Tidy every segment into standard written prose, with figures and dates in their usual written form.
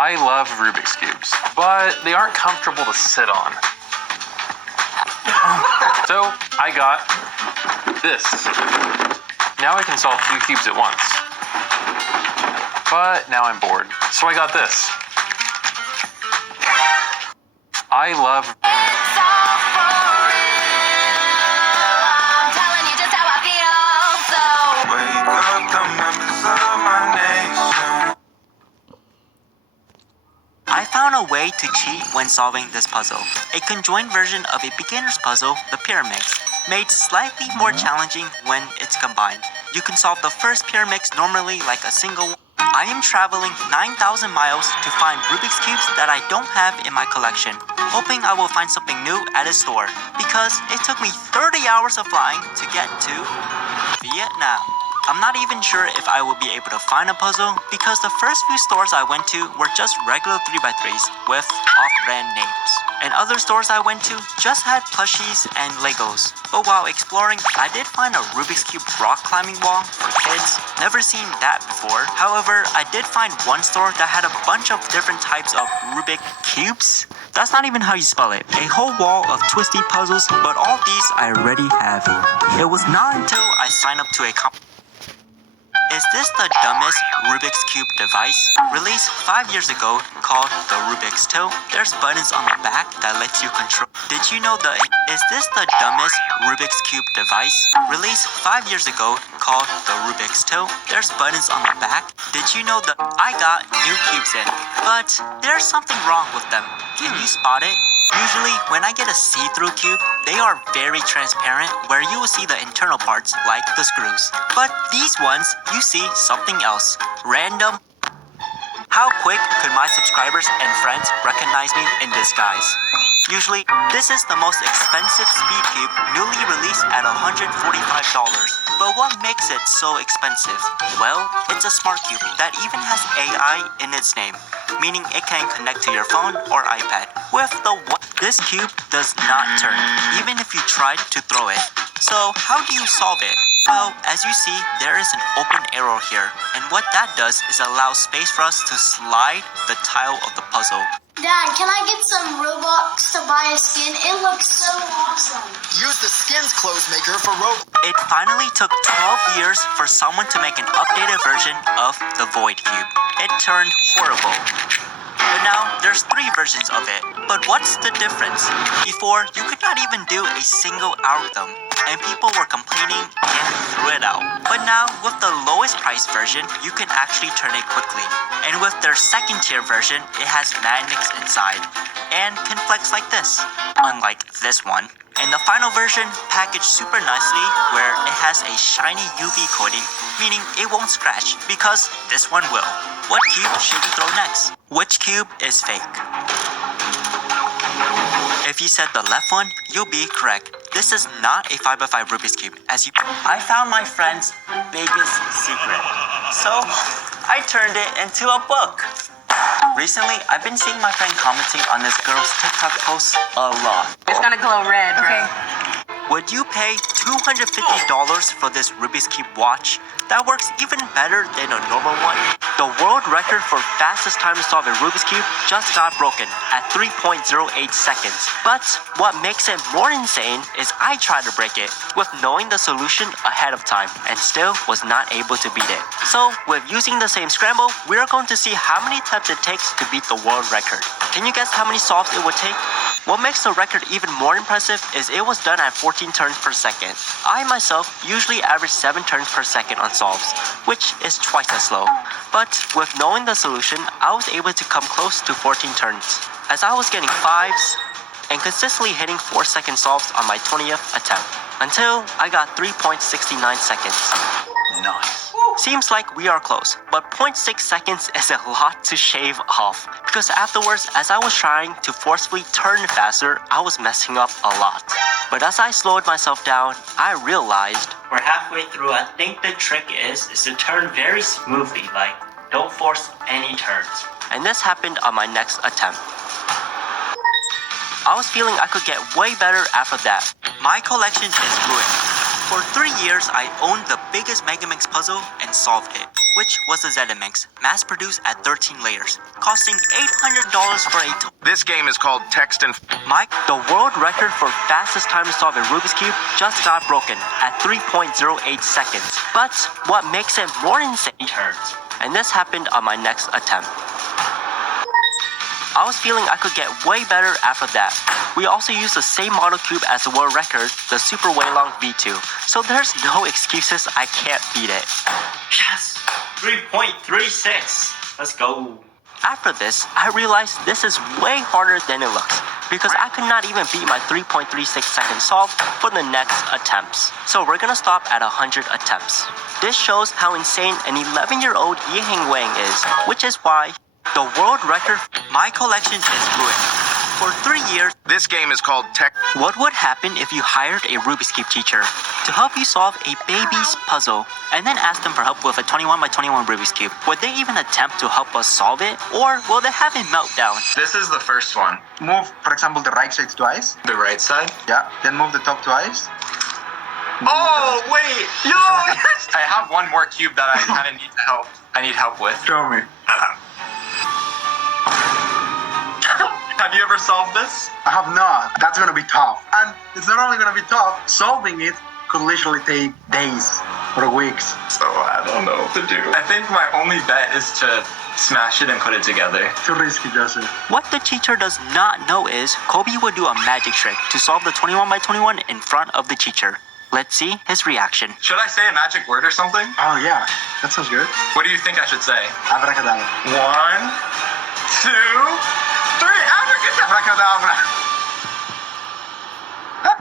I love Rubik's Cubes, but they aren't comfortable to sit on. So I got this. Now I can solve 2 cubes at once. But now I'm bored. So I got this. I love... I found a way to cheat when solving this puzzle. A conjoined version of a beginner's puzzle, the pyramids, made slightly more challenging when it's combined. You can solve the first pyramids normally like a single one. I am traveling 9,000 miles to find Rubik's Cubes that I don't have in my collection, hoping I will find something new at a store, because it took me 30 hours of flying to get to Vietnam. I'm not even sure if I will be able to find a puzzle because the first few stores I went to were just regular 3x3s with off-brand names. And other stores I went to just had plushies and Legos. But while exploring, I did find a Rubik's Cube rock climbing wall for kids. Never seen that before. However, I did find one store that had a bunch of different types of Rubik Cubes. That's not even how you spell it. A whole wall of twisty puzzles, but all these I already have. It was not until I signed up to a Is this the dumbest Rubik's Cube device? Released 5 years ago, called the Rubik's Toe. There's buttons on the back that lets you control. Did you know the Is this the dumbest Rubik's Cube device? Released 5 years ago, called the Rubik's Toe. There's buttons on the back. Did you know I got new cubes in, but there's something wrong with them. Can you spot it? Usually, when I get a see-through cube, they are very transparent where you will see the internal parts like the screws. But these ones, you see something else. Random. How quick could my subscribers and friends recognize me in disguise? Usually, this is the most expensive speed cube newly released at $145. But what makes it so expensive? Well, it's a smart cube that even has AI in its name, meaning it can connect to your phone or iPad. This cube does not turn, even if you tried to throw it. So how do you solve it? Well, as you see, there is an open arrow here, and what that does is allow space for us to slide the tile of the puzzle. Dad, can I get some Robux to buy a skin? It looks so awesome. Use the skins clothes maker for Robux. It finally took 12 years for someone to make an updated version of the Void Cube. It turned horrible. But now, there's 3 versions of it. But what's the difference? Before, you could not even do a single algorithm, and people were complaining and threw it out. But now, with the lowest price version, you can actually turn it quickly. And with their second tier version, it has magnets inside, and can flex like this, unlike this one. And the final version packaged super nicely where it has a shiny UV coating, meaning it won't scratch because this one will. What cube should we throw next? Which cube is fake? If you said the left one, you'll be correct. This is not a 5x5 Rubik's Cube. I found my friend's biggest secret. So I turned it into a book. Recently, I've been seeing my friend commenting on this girl's TikTok posts a lot. It's gonna glow red, bro. Okay. Would you pay $250 for this Rubik's Cube watch? That works even better than a normal one. The world record for fastest time to solve a Rubik's Cube just got broken at 3.08 seconds. But what makes it more insane is I tried to break it with knowing the solution ahead of time and still was not able to beat it. So with using the same scramble, we are going to see how many attempts it takes to beat the world record. Can you guess how many solves it would take? What makes the record even more impressive is it was done at 14 turns per second. I myself usually average 7 turns per second on solves, which is twice as slow. But with knowing the solution, I was able to come close to 14 turns, as I was getting 5s and consistently hitting 4-second solves on my 20th attempt, until I got 3.69 seconds. Nice. Seems like we are close, but 0.6 seconds is a lot to shave off, because afterwards, as I was trying to forcefully turn faster, I was messing up a lot. But as I slowed myself down, I realized we're halfway through. I think the trick is to turn very smoothly, like don't force any turns. And this happened on my next attempt. I was feeling I could get way better after that. My collection is ruined. For 3 years, I owned the biggest Megamix puzzle and solved it. which was the ZMX, mass-produced at 13 layers, costing $800 for a This game is called Text and Mike, the world record for fastest time to solve a Rubik's Cube just got broken at 3.08 seconds. But what makes it more insane turns, and this happened on my next attempt. I was feeling I could get way better after that. We also used the same model cube as the world record, the Super Weilong V2. So there's no excuses, I can't beat it. Yes! 3.36! Let's go. After this, I realized this is way harder than it looks, because I could not even beat my 3.36 second solve for the next attempts. So we're gonna stop at 100 attempts. This shows how insane an 11-year-old Yi Heng Wang is, which is why the world record. My collection is ruined. For 3 years, this game is called Text. what would happen if you hired a Rubik's Cube teacher to help you solve a baby's puzzle and then ask them for help with a 21 by 21 Rubik's Cube? Would they even attempt to help us solve it, or will they have a meltdown? This is the first one. Move, for example, the right side twice. The right side. Yeah. Then move the top twice. Oh, wait! Yo! I have one more cube that I kind of need help. I need help with. Show me. Have you ever solved this? I have not. That's gonna be tough. And it's not only gonna be tough, solving it could literally take days or weeks. So I don't know what to do. I think my only bet is to smash it and put it together. Too risky, Joseph. What the teacher does not know is Kobe would do a magic trick to solve the 21 by 21 in front of the teacher. Let's see his reaction. Should I say a magic word or something? Oh yeah, that sounds good. What do you think I should say? Abracadabra. 1, 2, 3, abracadabra!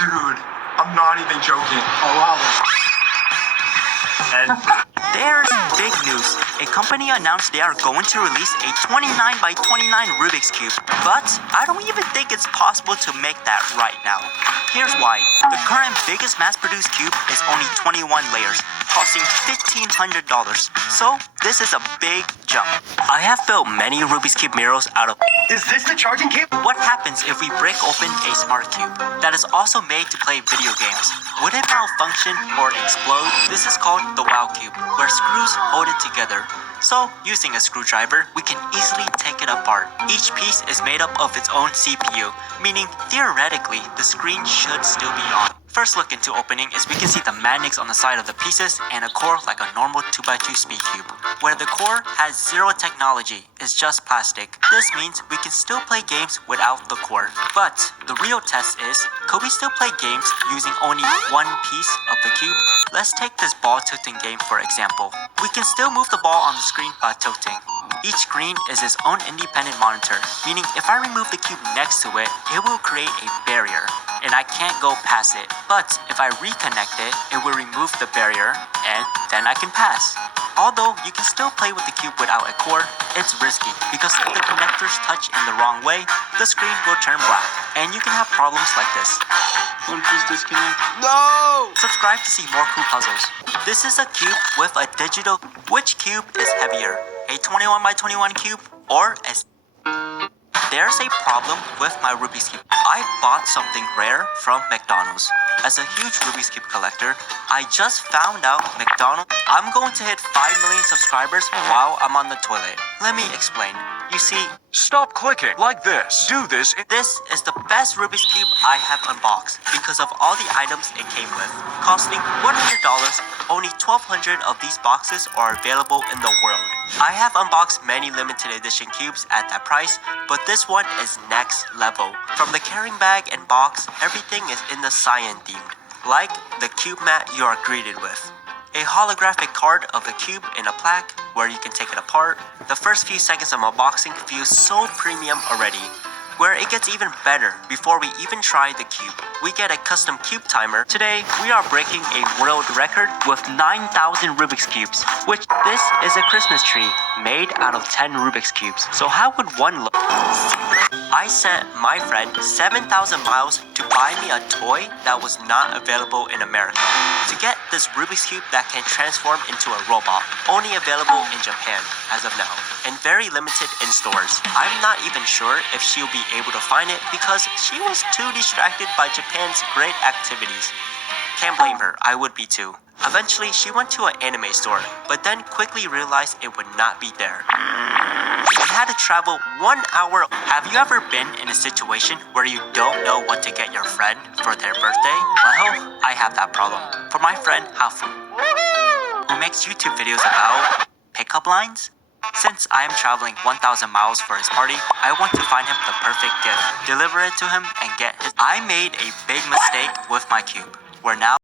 Dude, I'm not even joking. Oh wow. And There's big news. A company announced they are going to release a 29 by 29 Rubik's Cube, but I don't even think it's possible to make that right now. Here's why. The current biggest mass-produced cube is only 21 layers, costing $1,500. So this is a big jump. I have built many Rubik's Cube mirrors out of. Is this the charging cable? What happens if we break open a smart cube that is also made to play video games? Would it malfunction or explode? This is called the WOW cube, where screws hold it together. So, using a screwdriver, we can easily take it apart. Each piece is made up of its own CPU, meaning theoretically, the screen should still be on. First look into opening is we can see the magnets on the side of the pieces and a core like a normal 2x2 speed cube. Where the core has zero technology, it's just plastic. This means we can still play games without the core. But the real test is, could we still play games using only one piece of the cube? Let's take this ball tilting game for example. We can still move the ball on the screen by tilting. Each screen is its own independent monitor, meaning if I remove the cube next to it, it will create a barrier, and I can't go past it. But if I reconnect it, it will remove the barrier, and then I can pass. Although you can still play with the cube without a core, it's risky because if the connectors touch in the wrong way, the screen will turn black, and you can have problems like this. One piece disconnect. No! Subscribe to see more cool puzzles. This is a cube with a digital. Which cube is heavier? A 21 by 21 cube or a... There's a problem with my Rubik's Cube. I bought something rare from McDonald's. As a huge Rubik's Cube collector, I just found out McDonald's. I'm going to hit 5 million subscribers while I'm on the toilet. Let me explain. You see, Stop clicking like this. Do this. this is the best Rubik's Cube I have unboxed because of all the items it came with. Costing $100, only 1,200 of these boxes are available in the world. I have unboxed many limited edition cubes at that price, but this one is next level. From the carrying bag and box, everything is in the cyan themed, like the cube mat you are greeted with. A holographic card of the cube in a plaque where you can take it apart. The first few seconds of unboxing feels so premium already, where it gets even better before we even try the cube. We get a custom cube timer. Today, we are breaking a world record with 9,000 Rubik's Cubes, which this is a Christmas tree made out of 10 Rubik's Cubes. So how would one look? I sent my friend 7,000 miles to buy me a toy that was not available in America. To get this Rubik's Cube that can transform into a robot, only available in Japan as of now, and very limited in stores. I'm not even sure if she'll be able to find it because she was too distracted by Japan's great activities. Can't blame her, I would be too. Eventually, she went to an anime store, but then quickly realized it would not be there. We had to travel 1 hour. Have you ever been in a situation where you don't know what to get your friend for their birthday? Well, I have that problem. For my friend Hafu, who makes YouTube videos about pickup lines. Since I am traveling 1,000 miles for his party, I want to find him the perfect gift, deliver it to him, and get his. I made a big mistake with my cube. We're now